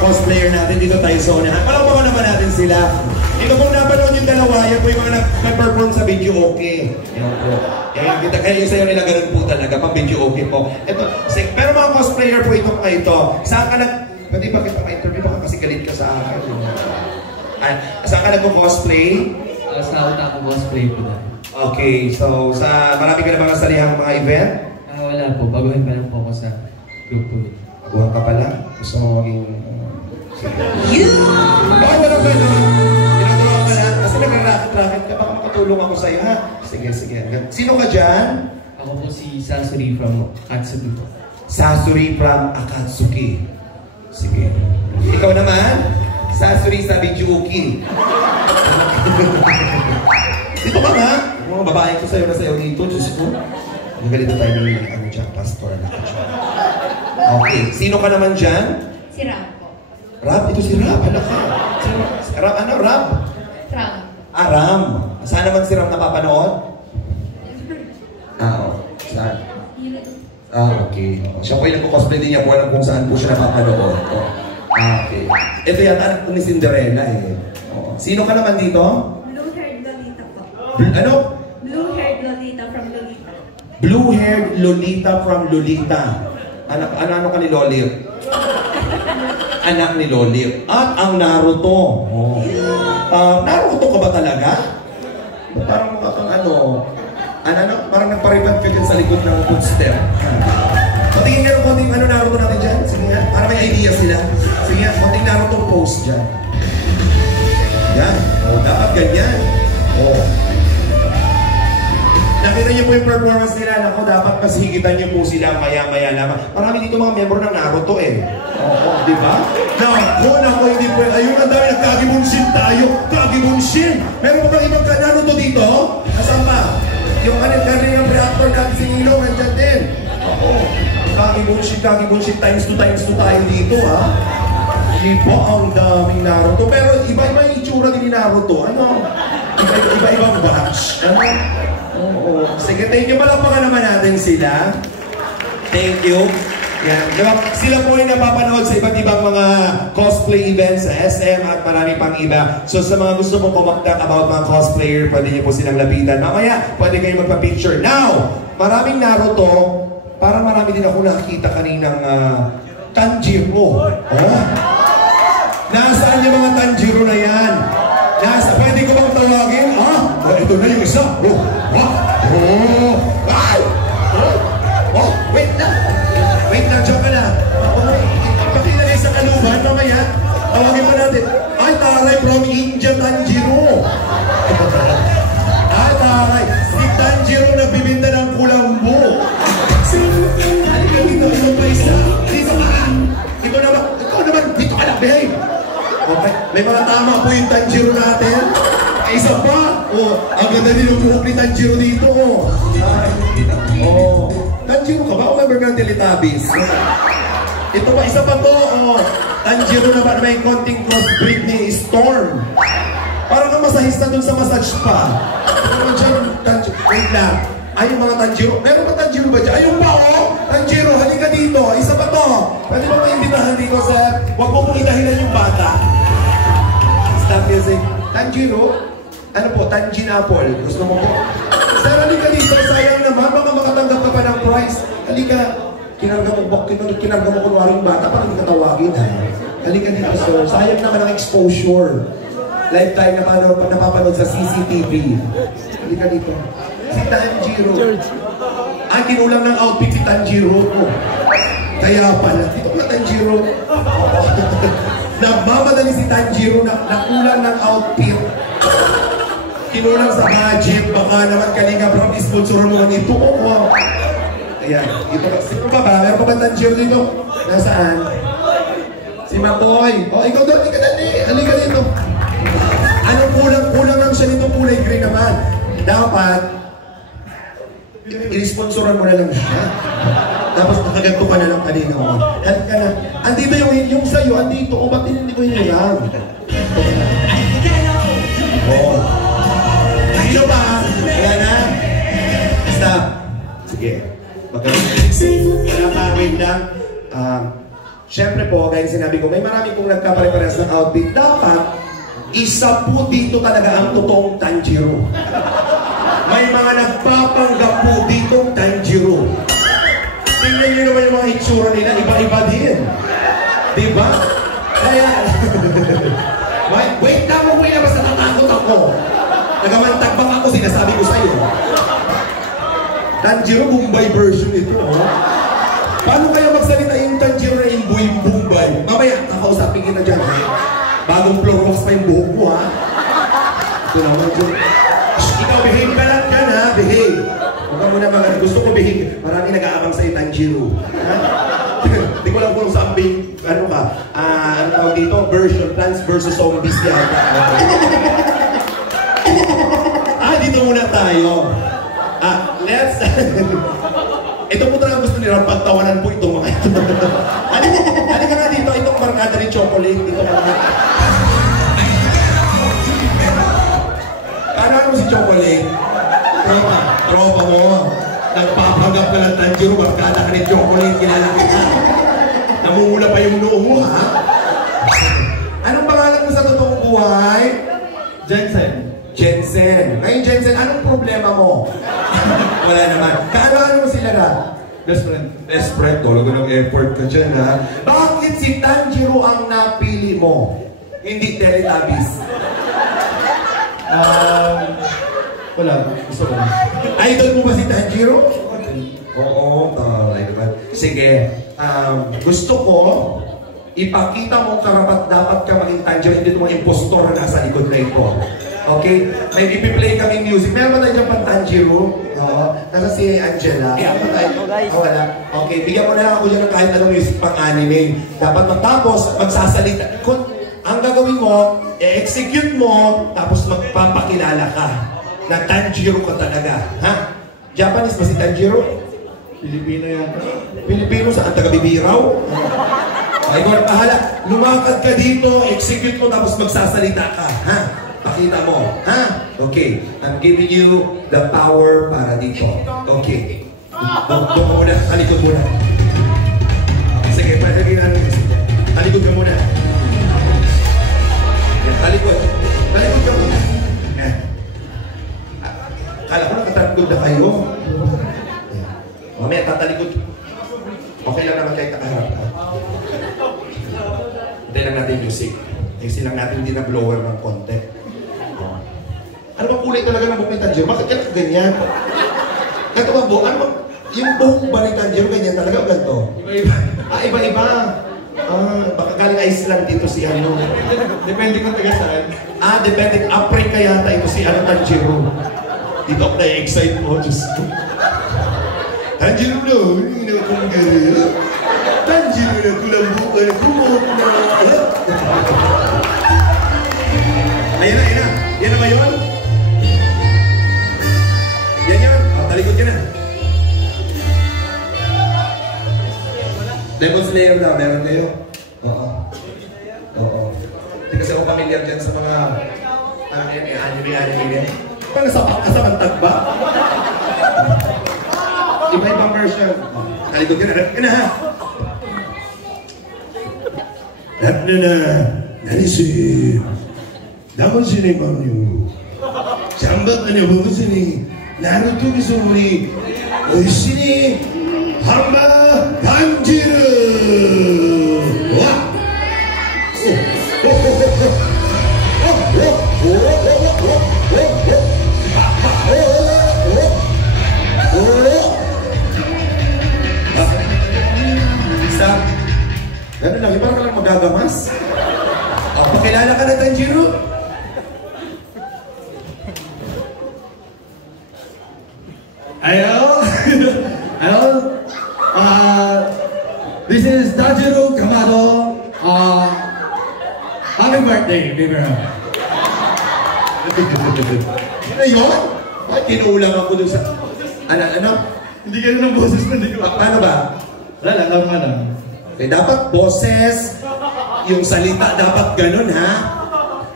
Cosplayer natin dito tayo sa unahan. Palakpakan naman natin sila. Ito kung napanood yung dalawa, yan po yung mga nag-perform sa video okay. Yan po. Kaya yung sayo nila ganun po talaga, pang video okay po. Ito, pero mga cosplayer po ito kayo ito. Saan ka pwede ba kita ma-interview? Baka kasi galit ka sa akin. Saan ka nag-cosplay? Sa Otaku cosplay po na. Okay, so marami ka na mga salihang mga event? Wala po, baguhin pa lang po ako sa group po. Baguhan ka pala? Gusto mo maging... Baka wala ba nun? Tinatulungan ka na? Kasi nag-racket-racket ka. Baka makatulong ako sa'yo, ha? Sige. Sino ka dyan? Ako po si Sasori from Akatsuki po. Sasori from Akatsuki. Sige. Ikaw naman? Sasuri sabi Juki. Dito ka nga. Mga babae ko sa'yo na sa'yo dito. Diyos ko. Nagalito tayo ng ano dyan, pastor. Okay. Sino ka naman dyan? Si Rab po. Rab? Ito si Rab. Ano ka? Rab? Ano? Rab? Ram. Ram. Saan naman si Ram napapanood? Oo. Saan? Okay. Siya po yung nagko-cosplay din niya po alam kung saan po siya napapanood. Okay. Ito yata anak po ni Cinderella eh. Sino ka naman dito? Blue-haired Lolita po. Ano? Blue-haired Lolita from Lolita. Blue-haired Lolita from Lolita. Ano ka ni Lolit? Anak ni Lolit. At ang Naruto. Naruto ka ba talaga? Parang mukha kang parang nagparibad ka dyan sa likod ng footstep. Patingin nga ng konting Naruto natin dyan. Sige nga, para may idea sila. Sige nga, konting Naruto post dyan. Yan. Dapat ganyan. Nakita niyo po yung performance nila. Naku, dapat mas higitan niyo po sila maya-maya naman. Marami dito mga member ng Naruto eh. Di ba? Naku, hindi po. Ayun, ang dami, nagkagibunsin tayo. Kagibunsin! Meron pa bang ibang Naruto dito? Nasaan pa? Yung kanil-kanil ng reactor natin si Nilong, nandyan din. Kagibunsin times 2 tayo dito, ha? Iba ang daming Naruto. Pero iba-iba yung itsura din ni Naruto. Iba-ibang batch. Sige, thank you. Palakpakan naman natin sila. Thank you. Yan. Diba? Sila po ay napapanood sa iba't ibang mga cosplay events sa SM at marami pang iba. So sa mga gusto pong kumaktak about mga cosplayer, pwede niyo po silang lapitan. Mamaya, pwede kayo magpa-picture. Now, maraming Naruto. Parang marami din ako nakikita kaninang Tanjiro. Nasaan yung mga Tanjiro na yan? Pwede ko bang tawagin? Ito na yung isa. Wait lang, joke ka na. Pakilagay sa kaluban, mamaya. Tawagin pa natin. Ay, taray from India, Tanjiro. Ay, taray. Si Tanjiro nagbibinta ng kulambo. Halika dito, ito pa isa. Dito ka. Ikaw naman, dito ka na, babe. Okay, may mga tama po yung Tanjiro natin. Isa pa. Ang ganda din yung buhok ni Tanjiro dito. Tanjiro ka ba? O member ng Teletubbies? Ito pa, isa pa to. Tanjiro na ba may konting crossbreed ni Storm? Parang kang masahista dun sa massage pa. Wait lang. Ay, yung mga Tanjiro. Meron pa Tanjiro ba dyan? Ayun pa, Tanjiro, halika dito. Isa pa to. Pwede mo maimbitahan dito sa... Huwag mo pong itahilan yung bata. Stop music. Tanjiro? Ano po? Tanjin Apple. Gusto mo po? Sir, halika dito. Sayang naman. Baka makatanggap ka pa ng prize. Halika. Kinarga mo kunwari yung bata. Parang hindi ka tawagin, ha? Halika dito, sir. Sayang naman ang exposure. Lifetime napapanood sa CCTV. Halika dito. Si Tanjiro. Ay, kinulang ng outfit si Tanjiro. Kaya pala. Dito pala Tanjiro. Nagmamadali si Tanjiro na nakulang ng outfit. Kinulang sa budget. Baka naman Kalinga Bro, sponsor mo nito. Ayan. Sino ba ba? Meron pa ba Tanjiro dito? Nasaan? Si Makoy. Ikaw doon. Halika dali. Halika dito. Anong kulang lang siya nito? Kulay green naman. Dapat i-sponsoran mo na lang siya. Tapos nakaganto ka na lang kanina mo. Halika na. Andito yung sa'yo. Andito. Ba't hindi ko yun lang? Sino ba? Wala na? Stop. Sige. Wait lang. Siyempre po, gaya sinabi ko, may marami kong nagkapare-pares ng outfit. Dapat, isa po dito talaga ang totoong Tanjiro. May mga nagpapanggap po ditong Tanjiro. Tingnan nyo naman yung mga itsura nila, iba-iba din. Diba? Kaya, wait lang mo, basta natakot ako. Nagamantagbang ako, sinasabi ko sa'yo. Tanjiro, Bombay version ito. Paano kaya magsalita yung Tanjiro na yung Bombay? Mamaya, kakausapin kita dyan. Bagong floor wax pa yung buhok mo, ha? Ito naman, Diyo. Ikaw, behave ka lang yan, ha? Behave. Huwag ka muna gusto ko behave. Maraming nag-aabang sa'yo, Tanjiro. Ha? Hindi ko lang kung saan ano ka, ano tawag dito, version, Plants vs. Zombies yata. Dito muna tayo. Let's... Ito po talaga gusto nila, pagtawanan po itong mga ito. Halika nga dito, itong markada ni Chocolate. Ito mga... Kailangan mo si Chocolate? Tropa mo. Nagpapanggap ka ng Tanjiro, markada ka ni Chocolate, kilala kita. Namumula pa yung noo mo, ha? Anong pangalan mo sa totoong buhay? Jensen. Jensen. Ngayon, Jensen, anong problema mo? Wala naman. Kaano mo sila na? Best friend. Best friend. Talaga ng effort ka dyan, ha? Bakit si Tanjiro ang napili mo? Hindi Teletubbies. Wala. Gusto ko. Idol mo ba si Tanjiro? Oo. Taray naman. Sige. Gusto ko ipakita mo karapat-dapat ka maging Tanjiro, hindi itong mga impostor na nasa likod na ito. Okay? May ipi-play kami music. Meron ba tayo dyan pang Tanjiro? Oo. Nasa si Angela. Wala. Okay, bigyan mo na lang ako dyan ng kahit anong music pang anime. Dapat matapos, magsasalita. Ang gagawin mo, i-execute mo, tapos magpapakilala ka na Tanjiro ka talaga. Ha? Japanese ba si Tanjiro? Pilipino yan. Pilipino sa taga-bibiraw? Ay, ikaw na pahala. Lumakad ka dito, execute mo, tapos magsasalita ka. Ha? Pakita mo. Ha? Okay. I'm giving you the power para dito. Okay. Doon ka muna. Talikod muna. Sige, palagay natin. Talikod ka muna. Talikod. Talikod ka muna. Kala ko nakatalikod na kayo. Mamaya tatalikod. Okay lang naman kahit nakaharap ka. Hintayin lang natin music. Kasi lang natin din na blower ng konti. Ano bang kulay talaga ng buhok ni Tanjiro? Bakit yan ganyan? Ganito ba buhok? Ano bang, yung buhok ba ni Tanjiro ganyan talaga o ganito? Iba-iba. Iba-iba. Baka galing Iceland dito si ano. Depende kung taga saan. Depende. Africa yata ito si ano Tanjiro. Dito ako na-excite mo. Diyos ko. Tanjiro na, hindi na akong gano'n. Tanjiro na kulang buka na kumuha na. Ayan na, ayan na. Yan na ba yun? Yan. Talikod ka na. Demon Slayer na, meron kayo? Oo. Hindi kasi ako familiar dyan sa mga anime. Parang nasapak ka sa mantag ba? Iba-ibang version. Talikod ka na, ha? 나니시 나머지네 방요 잠박하냐 먹으시니 나는 쪽에서 우리 의신이 한바 단지르 와 Stop. Ganun lang, parang ka lang magagamas. Pakilala ka na, Tanjiro? Hello. This is Tanjiro Kamado. Happy birthday, baby. Ano yun? Ay, kinulang ako dun sa... Ano? Hindi ganun ang boses na hindi ko. Paano ba? Wala lang. Okay, dapat boses, yung salita dapat ganun, ha?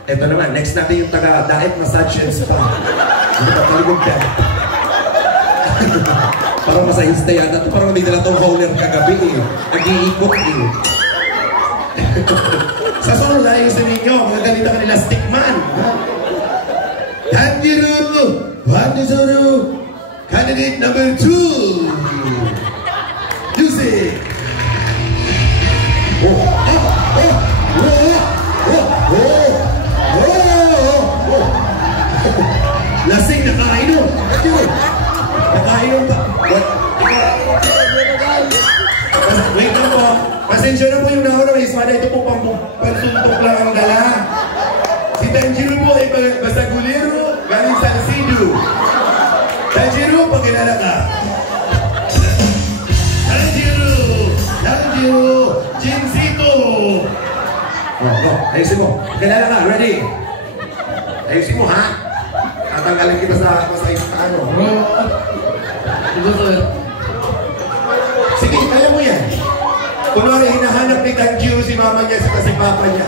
Ito naman, next natin yung taga-diet massage and spa. Ano ba, taligod ka? Parang masahista yata. Parang may dala itong howler kagabi eh. Nag-iikot eh. Sa sunod, ayusin ninyo. Magagalita ka nila stickman. Tanjiro! Tanjiro! Candidate number 2! Music! Lasing, nakainom! Nakainom pa! Wait lang po. Pasensya na po yung nauna may espada. Ito po pang-suntok lang ang dala. Si Tanjiro po ay basta gulero galing Salcido. Tanjiro, pagkilala ka. Ayusin mo. Kilala ka, ready? Ayusin mo, ha? Tatanggalin kita sa ano. Sige, kaya mo yan. Kunwari, hinahanap ni Tanjiro si mama niya sa si papa niya.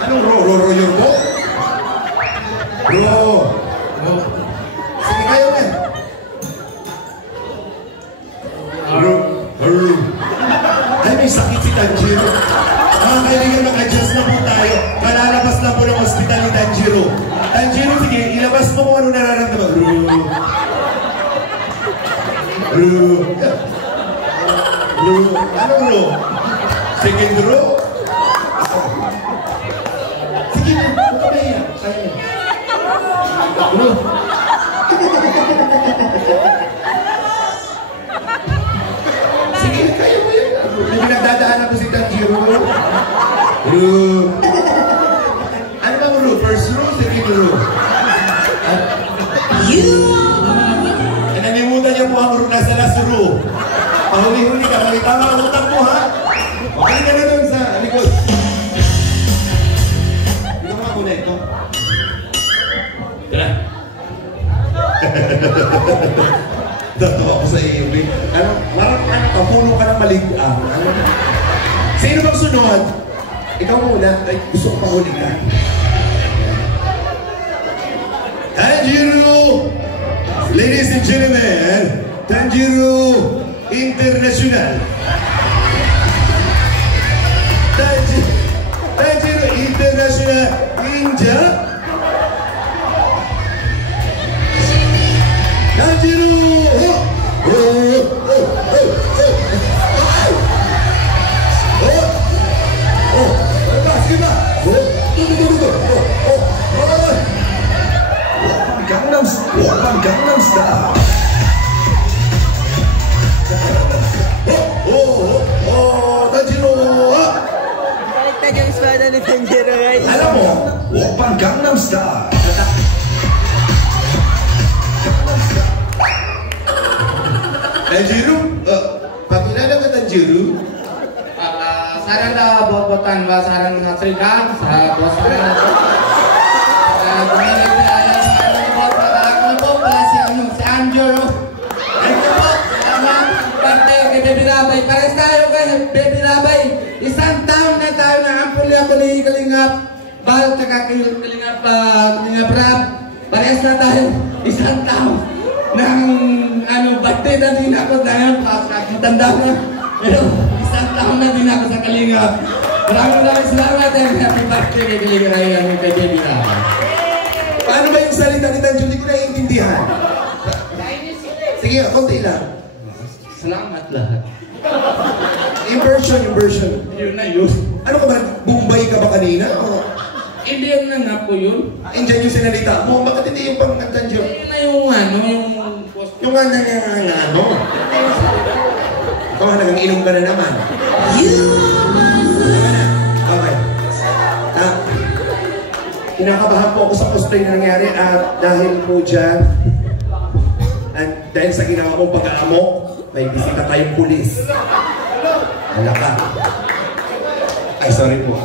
Anong ro yung ko? Sige, kaya mo yan. Ay, may sakit si Tanjiro. Mga kaibigan, mag-adjust na po tayo. Kalalabas na po ng hospital ni Tanjiro. Tanjiro, sige, ilabas mo kung ano nararamdaman. Anong ro? Second row? Sige na, huwag ka mahiya. Kaya na. Sige, kaya mo yan. May pinagdadaanan ko si Tanjiro. Ano bang row? First row, second row? Nalimutan niya po ang row nasa last row. Pahuli-huli ka, may tama ang utang mo, ha? Okay ka na doon sa likod. Hindi ka mga muna ito. Tara. Tatawa ko sa iyo, babe. Marang kapuno ka ng maligtaan. Sino bang sunod? Ikaw muna. Ay, gusto ko pahuli ka. Tanjiro! Ladies and gentlemen, Tanjiro International. Tanjiro International Ninja. Tanjiro! Gangnam Style. Tanjiro! Baliktad yung espada ni Tanjiro, guys. Alam mo, Oppan Gangnam Style. Tanjiro? Pakilala ka, Tanjiro? Sarang na bobotan ba sarang na trigang sa bosan. Si Anjoro. Baby Rabay, pares tayo kay Baby Rabay. Isang taon na tayo na ampuli ako ni Kalingap. Bal tsaka Kalingap Rap. Pares na tayo. Isang taon. Nang birthday na din ako dahil matanda na. Pero isang taon na din ako sa Kalingap. Maraming salamat and happy birthday kay Kalingap Ryan and kay Baby Rabay. Paano ba yung salita ni Tanjiro? Hindi ko naiintindihan. Sige, konti lang. Salamat lahat. Immersion. Yun na yun. Ano ka ba? Bombay ka ba kanina? Indian na nga po yun. Indian yung sinalita mo. Bakit hindi yung pangkantan yun? Yun na yung yung ano? Ikaw nag-inom ka na naman. Okay. Kinakabahan po ako sa cosplay na nangyari at dahil po dyan, at dahil sa ginawa kong pag-aamok, may bisita tayong pulis. Wala ka. Ay, sorry po.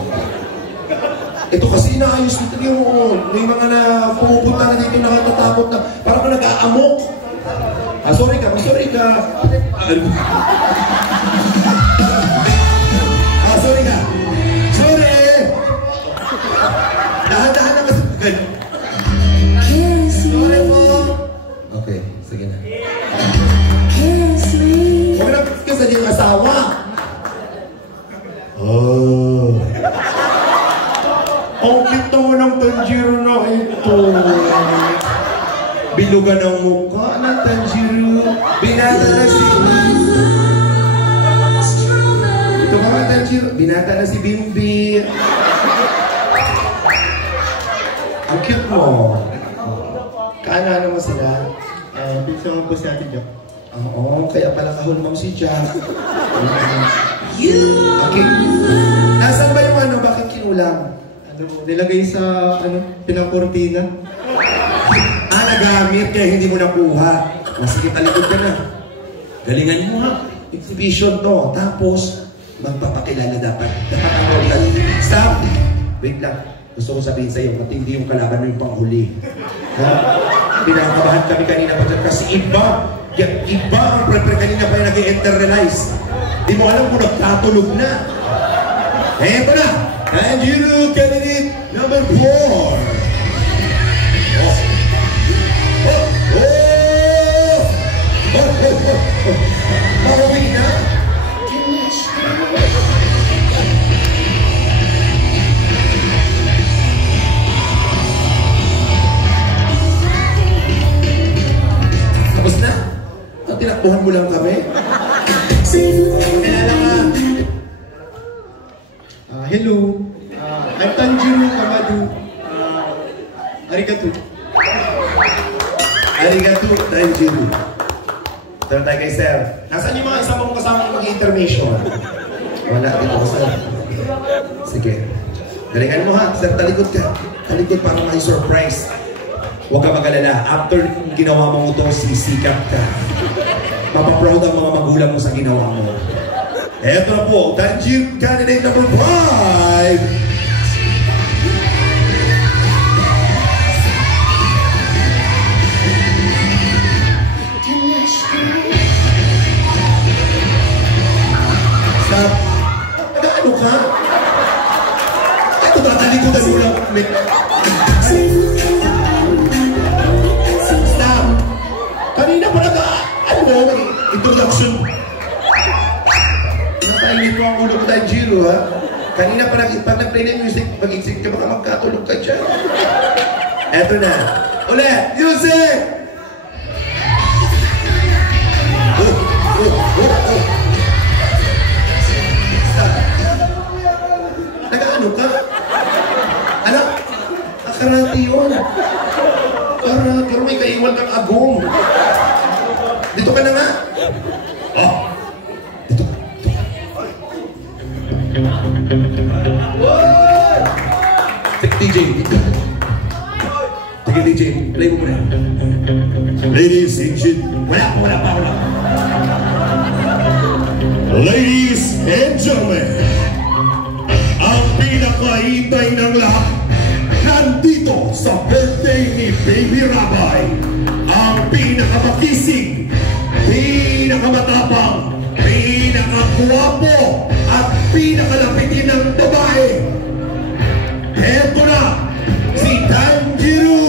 Ito kasi inaayos dito yung may mga na pumupunta na dito nakatatakot na parang ko nag-aamok. Sorry ka. Sorry ka. Sorry! Dahan-dahan na kasi. Sorry po. Okay, sige na. Huwag na kasi yung asawa. Oh. Ang kito mo ng Tanjiro na ito. Bilugan ang mukha ng Tanjiro. Binata na si... Ito mga Tanjiro. Binata na si Bimbi. Ang cute mo. Kaano mo sila? Pinsan mo po si Ate Jack. Oo, kaya pala kahulmang si Jack. Okay. Nasaan ba yung ano? Bakit kinulang? Nilagay sa pinang-kurtina. Nagamit kaya hindi mo nakuha. Sige, talikod ka na. Galingan mo ha. Exhibition to. Tapos, magpapakilala dapat. Dapat ang total. Stop! Wait lang. Gusto ko sabihin sa'yo, matindi yung kalaban mo yung panghuli. Ha? Pinakabahan kami kanina pa dyan kasi iba ang prepare kanina pa yung nag-internalize. Di mo alam kung nagkatulog na. Eto na! Tanjiro candidate number 4. Mauwi na? Tapos na? Tinakbuhan mo lang kami? Kaya lang hello. I'm Tanjiro Kamadu. Arigato. Arigato, Tanjiro. Tara tayo kay Sir. Nasaan yung mga isang mong kasama ng mag-intermission? Wala, dito ko sir. Sige. Galingan mo ha, Sir, talikod ka. Talikod para may surprise. Huwag ka mag-alala. After ginawa mo ito, sisikap ka. Mapaproud ang mga magulang mo sa ginawa mo. Eto na po, Tanjiro candidate number 5. Stop. Ano ka? Ito tatalikodan mo lang. Stop. Kanina pa introduction. Napainit mo ang ulo ko, Tanjiro, ha? Kanina pa pag nag-play na music, mag-exit ka, baka magkatulog ka dyan. Eto na. Ulit! Music! Nag-ano ka? Ano? Karate yun. Pero may kaiwan kang agong. Dito ka na nga. Oh. Dito ka. DJ. Sige, DJ. Play mo muna. Ladies and gentlemen. Wala pa. Ladies and gentlemen. Ang pinakahintay ng lahat. Nandito sa birthday ni Baby Rabay. Ang pinakamakisig, pinakamatapang, pinakagwapo, at pinakalapitin ng babae. Eto na, si Tanjiro!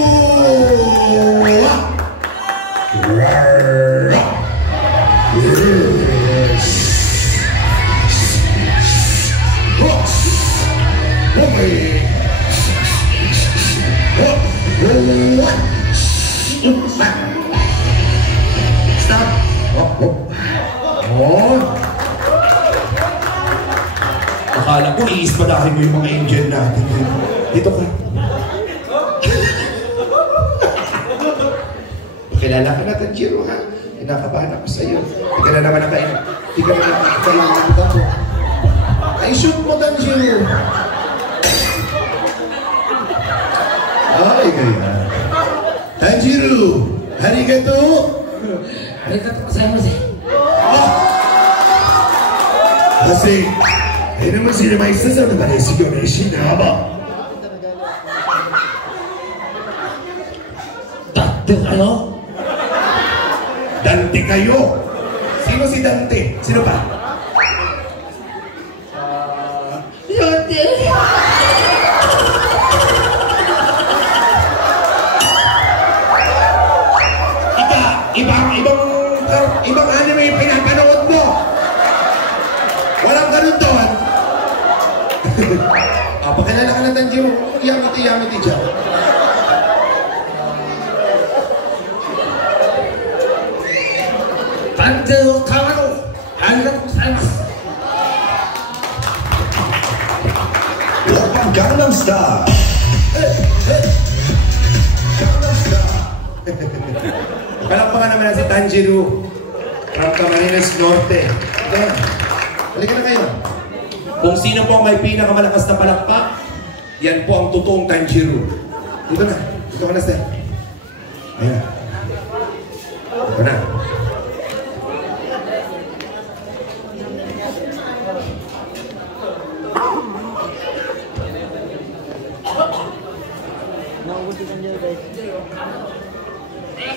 Stop! Akala ko iispadahin mo yung mga engine natin. Dito ka. Pakilala ka na, Tanjiro, ha? Kinakabahan ako sa'yo. Hindi ka na naman nakain. Hindi ka na naman nakain ako. Ay, shoot mo, Tanjiro. Ay, gaya. Tanjiro! Arigato! Arigato gozaimasu. Kasi, ay naman sila may isa na maresig yung Shinaba. Dante kayo? Dante kayo? Sino si Dante? Sino ba? Dante! Ibang anime yung pinapanood mo. Walang ganun doon. Pakilala ka na, Tanjiro. Yamiti dyan. Tanjiro Kamado. Arigatou gozaimasu. Welcome Gangnam Style. Palakpakan naman na si Tanjiro from Camarines Norte. Okay. Halika na kayo. Kung sino po ang may pinakamalakas na palakpak, yan po ang totoong Tanjiro. Dito na. Dito ka na, Sir. Ayan. Dito na.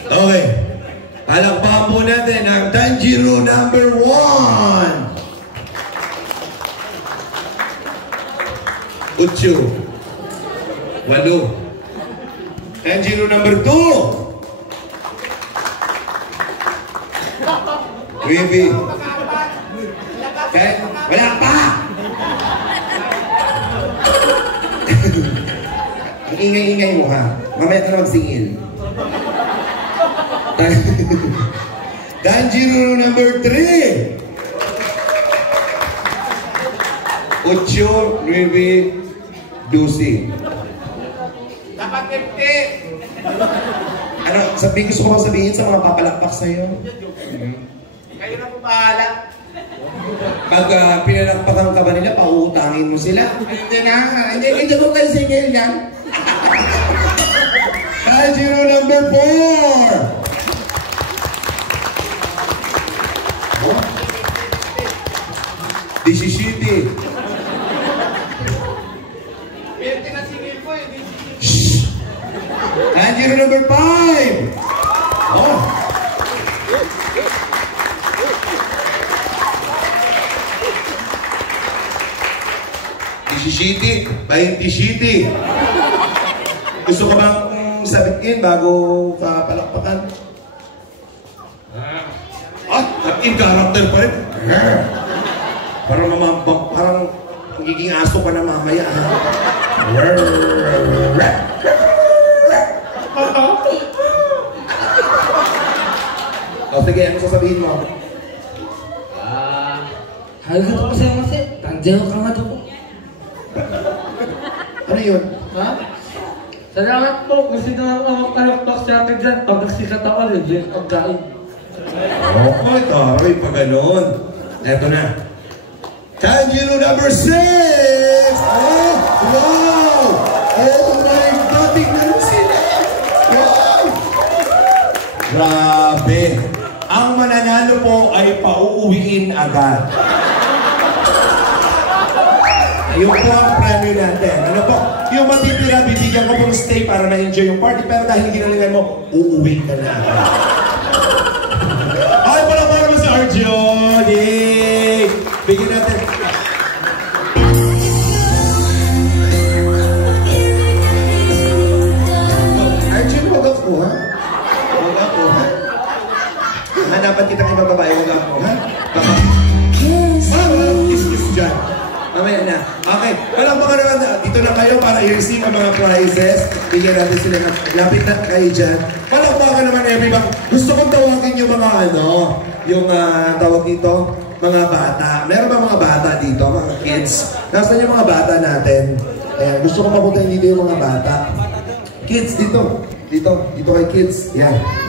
Okay. Palakpakan po natin ang Tanjiro number 1. 8. 8. Tanjiro number 2. Baby. Okay. Wala pa! Ang ingay-ingay mo ha. Mamaya ka na magsingil. Tanjiro number 3. 8, 9, 12. Dapat 50. Ano, gusto ko sabihin sa mga papalakpak sa'yo? Kayo na po bahala. Pag pinalakpakan ka ba nila, pauutangin mo sila? Hindi na. Hindi ko kayo singil yan. Tanjiro number 4. Oh? 17. 20 na singil ko eh. Tanjiro number 5. Oh. City, 27. Gusto ka bang sabihin bago ka palakpakan? In character pa rin. Parang magiging aso ka na mamaya. O sige, ano sasabihin mo? Halaga ko sa'yo kasi, tandiyan ka nga doon. Ano yun? Ha? Salamat po kasi na ako magpalakpak sa akin dyan. Pag nagsikat ako, legit ang kain. Okay, taray pa ganon. Eto na. Tanjiro number 6! Oh, wow! Oh my God, tignan mo sila! Wow! Grabe! Ang mananalo po ay pauuwiin agad. Yung po ang premyo natin. Ano po? Yung matitira, bibigyan ko pong stay para na-enjoy yung party. Pero dahil ginalingan mo, uuwi ka na. Ay, pala para mo sa Arjun! Yay! Bigyan natin. Arjun, huwag ako, ha? Huwag ako, ha? Hanapan kitang ibang babae, huwag ako, ha? Baka. Kiss dyan. Mamaya na. Okay. Walang baka naman, dito na kayo para i-receive ang mga prizes. Bigyan natin sila ng lapit na kayo dyan. Walang baka naman everyone. Gusto kong tawagin yung mga yung tawag dito, mga bata. Meron ba mga bata dito, mga kids? Nasaan yung mga bata natin? Ayan, gusto ko mapunta dito yung mga bata. Kids, dito. Dito kay kids. Yan.